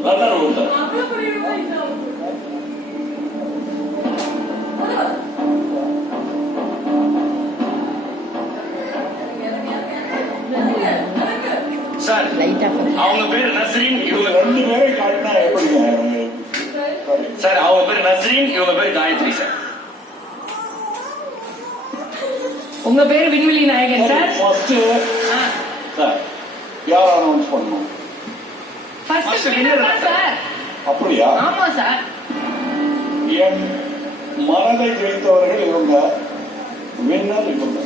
Sir அவங்க பேரு நஸ்ரீன், இவங்க 2 பேரை காட்டினா எப்படிங்க? சார் அவங்க பேரு நஸ்ரீன், இவங்க பேரு காயத்ரி சார். உங்க பேரு விண்வெளி நாயகன் சார். ஃபர்ஸ்ட் சார் யார் அனௌன்ஸ் பண்ணணும்? First winner sir. அப்படியா? ஆமா சார். என் மனதை ஜெயித்தவர்கள் இவங்க, வின்னர் இவங்க.